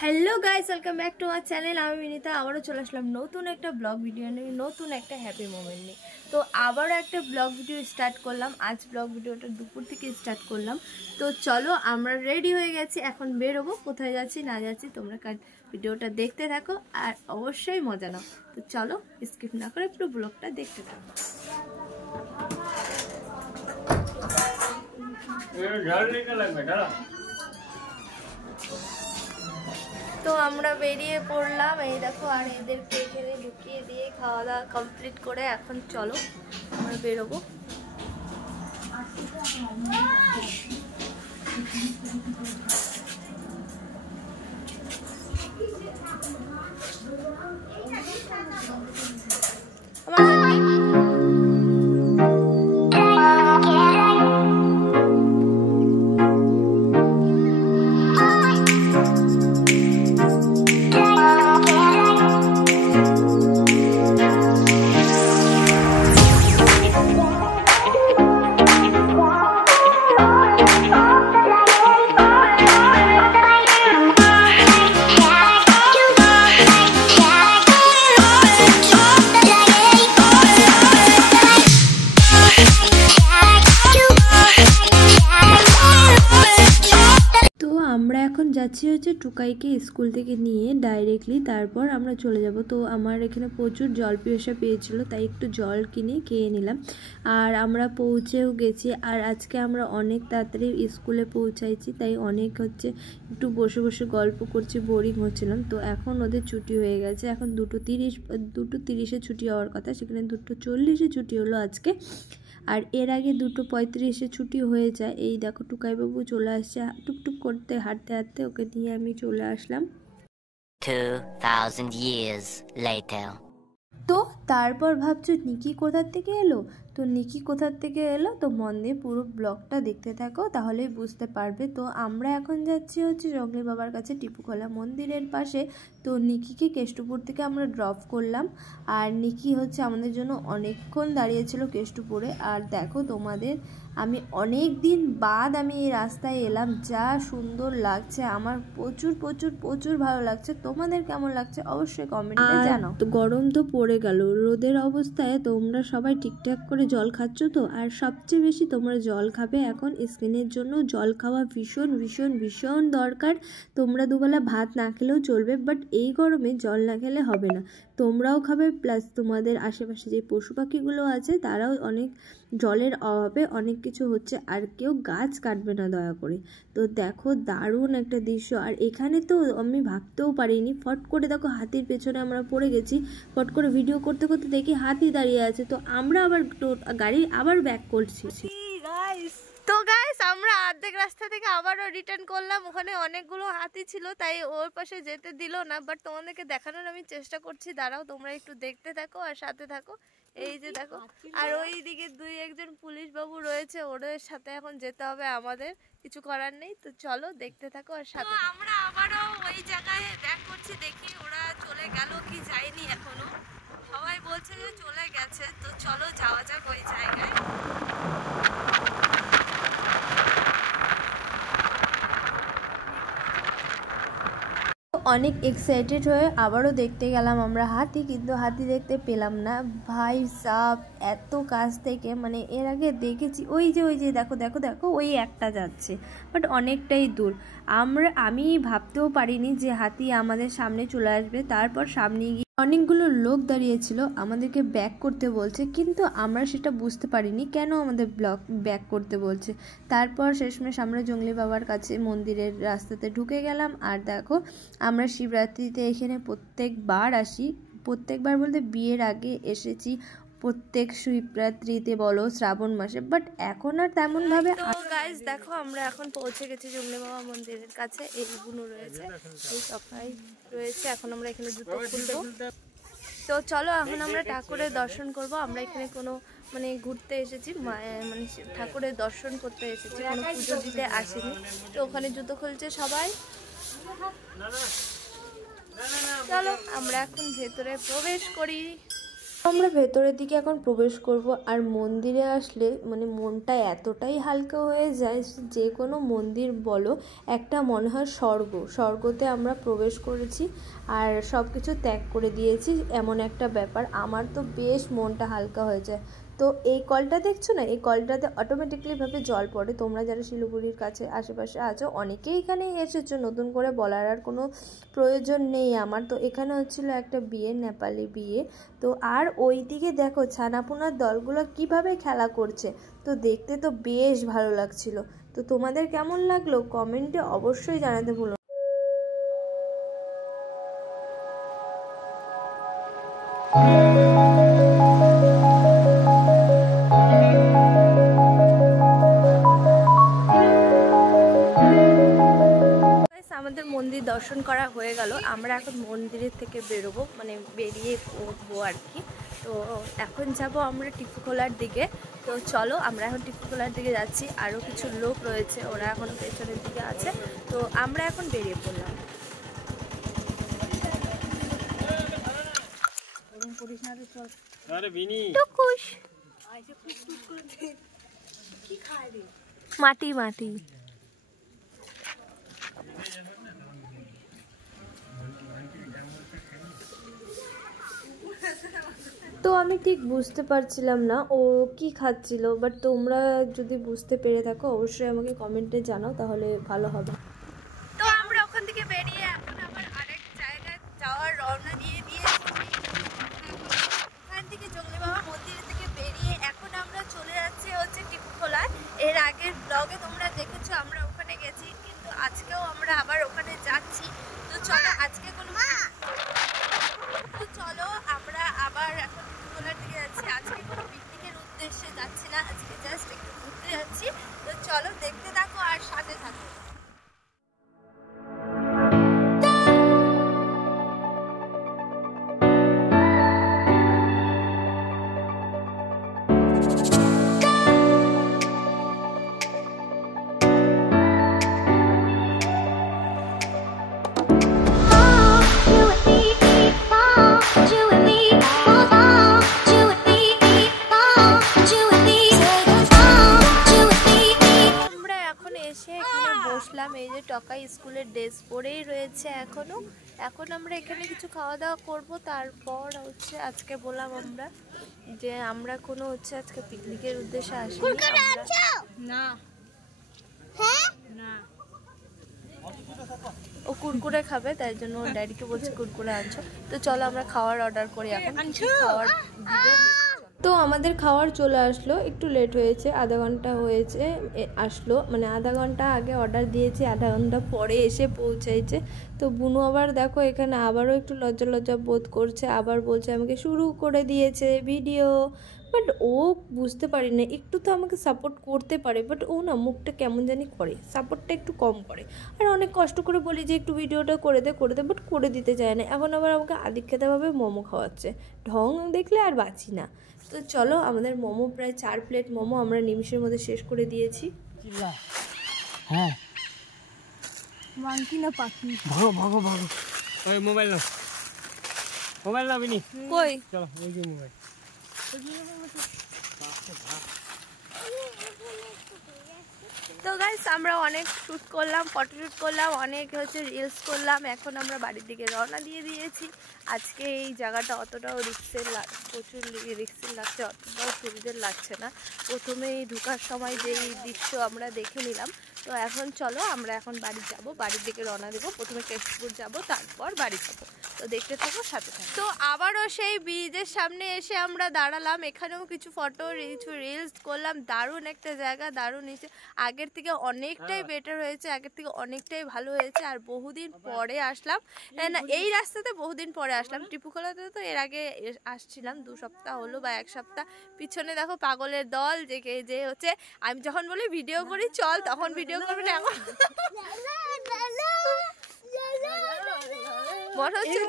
Hello guys, welcome back to আমার channel. আমি বিনিতা আবারও চলে আসলাম নতুন একটা ব্লগ ভিডিও নিয়ে, নতুন একটা হ্যাপি মোমেন্ট নিয়ে। তো আবারও একটা ব্লগ ভিডিও স্টার্ট করলাম। আজ ব্লগ ভিডিওটা দুপুর থেকে স্টার্ট করলাম। তো চলো, আমরা রেডি হয়ে গেছি, এখন বেরোবো। কোথায় যাচ্ছি না যাচ্ছি তোমরা ভিডিওটা দেখতে থাকো আর অবশ্যই মজা নাও। তো চলো, স্কিপ না করে পুরো ব্লগটা দেখতে থাকো। তো আমরা বেরিয়ে পড়লাম, এই দেখো। আর এদেরকে এখানে ঢুকিয়ে দিয়ে খাওয়া দাওয়া কমপ্লিট করে এখন চলো আমরা বেরোবো। আমরা এখন যাচ্ছি হচ্ছে টুকাইকে স্কুল থেকে নিয়ে ডাইরেক্টলি, তারপর আমরা চলে যাব। তো আমার এখানে প্রচুর জল পিপাসা পেয়েছিল, তাই একটু জল কিনে খেয়ে নিলাম। আর আমরা পৌঁছেও গেছি। আর আজকে আমরা অনেক তাড়াতাড়ি স্কুলে পৌঁছাইছি, তাই অনেক হচ্ছে একটু বসে বসে গল্প করছি, বোরিং হচ্ছিলাম। তো এখন ওদের ছুটি হয়ে গেছে, এখন 2:30-এ ছুটি হওয়ার কথা, সেখানে 2:40-এ ছুটি হলো আজকে। আর এর আগে 2:35-এ ছুটি হয়ে যায়। এই দেখো টুকাইবাবু চলে আসছে টুকটুক করতে, হাঁটতে হাঁটতে। ওকে নিয়ে আমি চলে আসলাম। 2000 years later. তো তারপর ভাবছো নিকি কোথার থেকে এলো? তো নিকি কোথার থেকে এলো তো মন দিয়ে পুরো ব্লগটা দেখতে থাকো, তাহলেই বুঝতে পারবে। তো আমরা এখন যাচ্ছি হচ্ছে জঙ্গলি বাবার কাছে, টিপুখোলা মন্দিরের পাশে। তো নিকিকে কেষ্টপুর থেকে আমরা ড্রপ করলাম। আর নিকি হচ্ছে আমাদের জন্য অনেকক্ষণ দাঁড়িয়েছিল কেষ্টপুরে। আর দেখো তোমাদের, আমি অনেক দিন বাদ আমি এই রাস্তায় এলাম, যা সুন্দর লাগছে আমার, প্রচুর প্রচুর প্রচুর ভালো লাগছে। তোমাদের কেমন লাগছে অবশ্যই কমেন্টে জানাও। তো গরম তো পড়ে গেল, রোদের অবস্থায় তোমরা সবাই ঠিকঠাক করে জল খাচ্ছ তো? আর সবচেয়ে বেশি তোমরা জল খাবে, এখন স্কিনের জন্য জল খাওয়া ভীষণ ভীষণ ভীষণ দরকার। তোমরা দুবেলা ভাত না খেলেও চলবে, বাট এই গরমে জল না খেলে হবে না। তোমরাও খাবে, প্লাস তোমাদের আশেপাশে যে পশু পাখিগুলো আছে তারাও অনেক জলের অভাবে অনেক কিছু হচ্ছে। আর কেউ গাছ কাটবে না দয়া করে। তো দেখো দারুণ একটা দৃশ্য। আর এখানে তো আমি ভাবতেও পারিনি, ফট করে দেখো হাতির পেছনে আমরা পড়ে গেছি। ফট করে ভিডিও করতে করতে দেখি হাতি দাঁড়িয়ে আছে। তো আমরা আবার গাড়ি আবার ব্যাক করছি। তো গাইস, আমরা অর্ধেক রাস্তা থেকে আবারও রিটার্ন করলাম। ওখানে অনেকগুলো হাতি ছিল, তাই ওর পাশে যেতে দিল না, বাট তোমাদেরকে দেখানোর আমি চেষ্টা করছি। দাঁড়াও, তোমরা একটু দেখতে থাকো আর সাথে থাকো। এই যে দেখো, আর ওই দিকে 2-1 পুলিশ বাবু রয়েছে, ওদের সাথে এখন যেতে হবে আমাদের, কিছু করার নেই। তো চলো দেখতে থাকো আর সাথে। আমরা আবারও ওই জায়গায় ব্যাক করছি, দেখি ওরা চলে গেল কি যায়নি এখনো। সবাই বলছে যে চলে গেছে, তো চলো যাওয়া যাক ওই জায়গায়। অনেক এক্সাইটেড হয়ে আবারও দেখতে গেলাম আমরা হাতি, কিন্তু হাতি দেখতে পেলাম না। ভাই সাপ, এত কাছ থেকে, মানে এর আগে দেখেছি ওই যে দেখো দেখো দেখো ওই একটা যাচ্ছে, বাট অনেকটাই দূর। আমি ভাবতেও পারিনি যে হাতি আমাদের সামনে চলে আসবে। তারপর সামনে গিয়ে অনেকগুলো লোক দাঁড়িয়েছিল, আমাদেরকে ব্যাক করতে বলছে, কিন্তু আমরা সেটা বুঝতে পারিনি কেন আমাদের ব্যাক করতে বলছে। তারপর শেষমেশ আমরা জঙ্গলি বাবার কাছে মন্দিরের রাস্তাতে ঢুকে গেলাম। আর দেখো, আমরা শিবরাত্রিতে এখানে প্রত্যেকবার আসি, প্রত্যেকবার বলতে বিয়ের আগে এসেছি, প্রত্যেক শিবরাত্রিতে বলো, শ্রাবণ মাসে, বাট এখন আর তেমন ভাবে। গাইস দেখো, আমরা এখন পৌঁছে গেছি জঙ্গলি বাবা মন্দিরের কাছে। এই বুনু রয়েছে, এই সবাই রয়েছে। এখন আমরা এখানে জুতো খুলবো। তো চলো এখন আমরা ঠাকুরের দর্শন করব। আমরা এখানে কোনো মানে ঘুরতে এসেছি, মানে ঠাকুরের দর্শন করতে এসেছি, কোনো পুজো দিতে আসিনি। তো ওখানে জুতো খুলছে সবাই। চলো আমরা এখন ভেতরে প্রবেশ করি। আমরা ভেতরের দিকে এখন প্রবেশ করব। আর মন্দিরে আসলে মানে মনটা এতটাই হালকা হয়ে যায়, যে কোনো মন্দির বলো একটা মনে হয় স্বর্গতে আমরা প্রবেশ করেছি আর সব কিছু ত্যাগ করে দিয়েছি, এমন একটা ব্যাপার। আমার তো বেশ মনটা হালকা হয়ে যায়। তো এই কলটা দেখছো না, এই কলটাতে অটোমেটিকলিভাবে জল পড়ে। তোমরা যারা শিলিগুড়ির কাছে আশেপাশে আছো অনেকেই এখানে এসেছো, নতুন করে বলার আর কোনো প্রয়োজন নেই আমার। তো এখানে হচ্ছিল একটা বিয়ে, নেপালি বিয়ে। তো আর ওই দিকে দেখো ছানাপোনার দলগুলো কিভাবে খেলা করছে, তো দেখতে তো বেশ ভালো লাগছিল। তো তোমাদের কেমন লাগলো কমেন্টে অবশ্যই জানাতে ভুলো। আমাদের মন্দির দর্শন করা হয়ে গেল, আমরা এখন মন্দিরের থেকে বেরোবো, মানে বেরিয়ে উঠবো আর কি। তো এখন যাব আমরা টিপুখোলার দিকে। তো চলো আমরা এখন টিপুখোলার দিকে যাচ্ছি, আরও কিছু লোক রয়েছে, ওরা এখন পেছনের দিকে আছে। তো আমরা এখন বেরিয়ে পড়লাম। মাটি মাটি তো আমি ঠিক বুঝতে পারছিলাম না ও কি খাচ্ছিল, বাট তোমরা যদি বুঝতে পেরে থাকো অবশ্যই আমাকে কমেন্টে জানাও, তাহলে ভালো হবে। তো আমরা ওখান থেকে বেরিয়ে এখন আবার আরেক জায়গায় যাওয়ার রওনা দিয়ে ওখান থেকে জঙ্গলি বাবা মন্দির থেকে বেরিয়ে এখন আমরা চলে যাচ্ছি হচ্ছে টিপুখোলায়। এর আগের ব্লগে তোমরা দেখেছো আমরা ওখানে গেছি, কিন্তু আজকেও আমরা আবার ওখানে যাচ্ছি। তো চলো আজকে চলো আমরা আবার এখন টিপুখোলার দিকে যাচ্ছি। আজকে কোনো পিকনিকের উদ্দেশ্যে যাচ্ছি না, আজকে জাস্ট একটু ঘুরতে যাচ্ছি। তো চলো দেখতে থাকো আর সাথে থাকো। এই যে টকাই স্কুলের ড্রেস পরেই রয়েছে এখন আমরা এখানে কিছু খাওয়া দাওয়া করব। তারপর হচ্ছে আজকে বললাম আমরা যে আমরা কোনো হচ্ছে আজকে পিকনিকের উদ্দেশ্যে আসিনি। না না ও কুরকুরে খাবে, তাই জন্য ওর ড্যাডিকে বলছে কুরকুরে আনছো। তো চলো আমরা খাওয়ার অর্ডার করি, এখন খাওয়ার দিবে। তো আমাদের খাওয়ার চলে আসলো, একটু লেট হয়েছে, আধা ঘন্টা হয়েছে আসলো, মানে আধা ঘন্টা আগে অর্ডার দিয়েছি, আধা ঘন্টা পরে এসে পৌঁছাইছে। তো বুনু আবার দেখো এখানে আবারও একটু লজ্জা বোধ করছে, আবার বলছে আমাকে শুরু করে দিয়েছে ভিডিও। বাট ও বুঝতে পারি না, একটু তো আমাকে সাপোর্ট করতে পারে, বাট ও না মুখটা কেমন জানি করে, সাপোর্টটা একটু কম করে। আর অনেক কষ্ট করে বলি যে একটু ভিডিওটা করে দে, বাট করে দিতে চায় না। এখন আবার আমাকে আদিক্ষেতাভাবে মোমো খাওয়াচ্ছে, ঢং দেখলে আর বাঁচি না। তো চলো আমাদের মোমো প্রায় 4 প্লেট মোমো আমরা নিমিষের মধ্যে শেষ করে দিয়েছি। হ্যাঁ মাংকি না পাখি, ভাগো ভাগো ভাগো। ওই মোবাইল নাও বিনি, কই চলো ওই যে মোবাইল। তো গাইস আমরা অনেক শ্যুট করলাম, ফটো শ্যুট করলাম, অনেক হচ্ছে রিলস করলাম। এখন আমরা বাড়ির দিকে রওনা দিয়ে দিয়েছি। আজকে এই জায়গাটা অতটাও প্রচুর রিক্সের লাগছে, অতটাও সুবিধের লাগছে না। প্রথমেই ঢোকার সময় যেই দৃশ্য আমরা দেখে নিলাম। তো এখন চলো আমরা এখন বাড়ি যাব, বাড়ির দিকে রওনা দেবো। প্রথমে কেশপুর যাব, তারপর বাড়ি যাবো। তো দেখতে থাকো, সাথে থাকো। তো আবারও সেই ব্রিজের সামনে এসে আমরা দাঁড়ালাম, এখানেও কিছু ফটো কিছু রিলস করলাম। দারুণ একটা জায়গা, দারুণ নিচে, আগের থেকে অনেকটাই বেটার হয়েছে, আগের থেকে অনেকটাই ভালো হয়েছে। আর বহুদিন পরে আসলাম, না এই রাস্তাতে বহুদিন পরে আসলাম। টিপুখোলাতে তো এর আগে আসছিলাম, 2 সপ্তাহ হলো বা 1 সপ্তাহ। পিছনে দেখো পাগলের দল, যে হচ্ছে আমি যখন বলি ভিডিও করি চল, তখন ভিডিও করবে না। এখন মনে হচ্ছে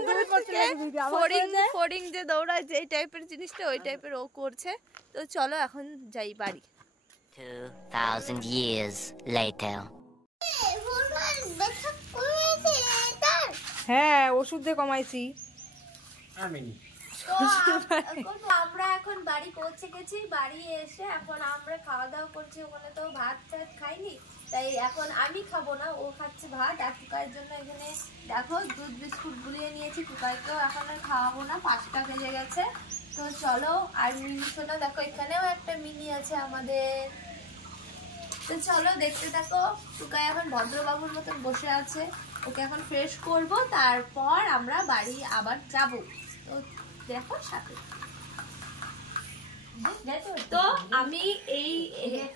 ফড়িং যে দৌড়ায়, যে টাইপের জিনিসটা ওই টাইপের ও করছে। তো চলো এখন যাই বাড়ি। 2000 years later. হ্যাঁ ওষুধ দিয়ে কমাইছি। আমরা এখন বাড়ি পৌঁছে গেছি, বাড়ি এসে এখন আমরা খাওয়া দাওয়া করছি। ওখানে তো ভাত টাত খাইনি, তাই এখন আমি খাবো না, ও খাচ্ছে ভাত। আর টুকাইয়ের জন্য এখানে দেখো দুধ বিস্কুট গুলিয়ে নিয়েছি, টুকাইকেও এখন আর খাওয়াবো না, 5টা বেজে গেছে। তো চলো, আর মিনি শোনা দেখো এখানেও একটা মিনি আছে আমাদের। তো চলো দেখতে থাকো। টুকাই এখন ভদ্রবাবুর মতন বসে আছে, ওকে এখন ফ্রেশ করব, তারপর আমরা বাড়ি আবার যাব। তো দেখো সাথে। তো আমি এই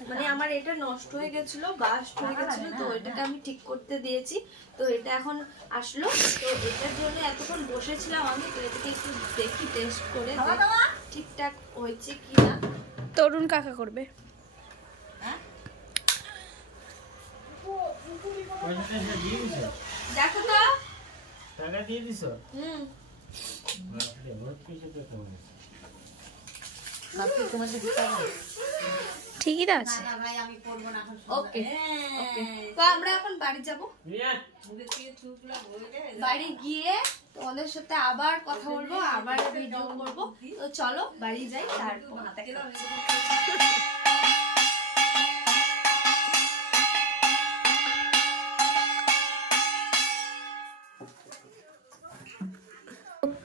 মানে আমার এটা নষ্ট হয়ে গেছিল, বাস্ট হয়ে গেছিল, তো এটাকে আমি ঠিক করতে দিয়েছি। তো এটা এখন আসলো, তো এটার জন্য এতক্ষণ বসেছিলাম আমি। তো এটাকে একটু দেখি, টেস্ট করে ঠিকঠাক হয়েছে কিনা। তরুণ কাকা করবে। দেখো তো টাকা দিয়ে দিছো? ঠিকই তো আছে। ওকে, তো আমরা এখন বাড়ি যাব। বাড়ি গিয়ে তোমাদের সাথে আবার কথা বলবো, আবার ভিডিও করবো। তো চলো বাড়ি যাই, তারপর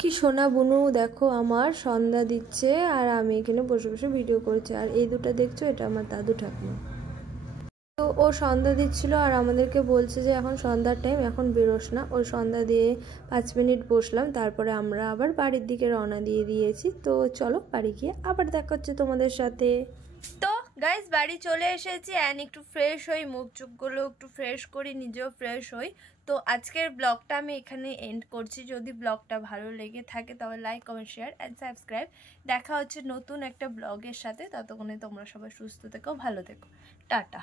কি সোনা বুনু দেখো আমার সন্ধ্যা দিচ্ছে, আর আমি এখানে বসে বসে ভিডিও করছি। আর এই দুটো দেখছো, এটা আমার দাদু ঠাকুমা। তো ও সন্ধ্যা দিচ্ছিল আর আমাদেরকে বলছে যে এখন সন্ধ্যার টাইম, এখন বেরোস না। ওর সন্ধ্যা দিয়ে 5 মিনিট বসলাম, তারপরে আমরা আবার বাড়ির দিকে রওনা দিয়ে দিয়েছি। তো চলো বাড়ি গিয়ে আবার দেখা হচ্ছে তোমাদের সাথে। তো গাইজ বাড়ি চলে এসেছি, অ্যান্ড একটু ফ্রেশ হই, মুখ চুখগুলো একটু ফ্রেশ করি, নিজেও ফ্রেশ হই। তো আজকের ব্লগটা আমি এখানে এন্ড করছি। যদি ব্লগটা ভালো লেগে থাকে তবে like, comment, share and subscribe. দেখা হচ্ছে নতুন একটা ব্লগের সাথে। ততক্ষণে তোমরা সবাই সুস্থ থেকো, ভালো থেকো, টাটা।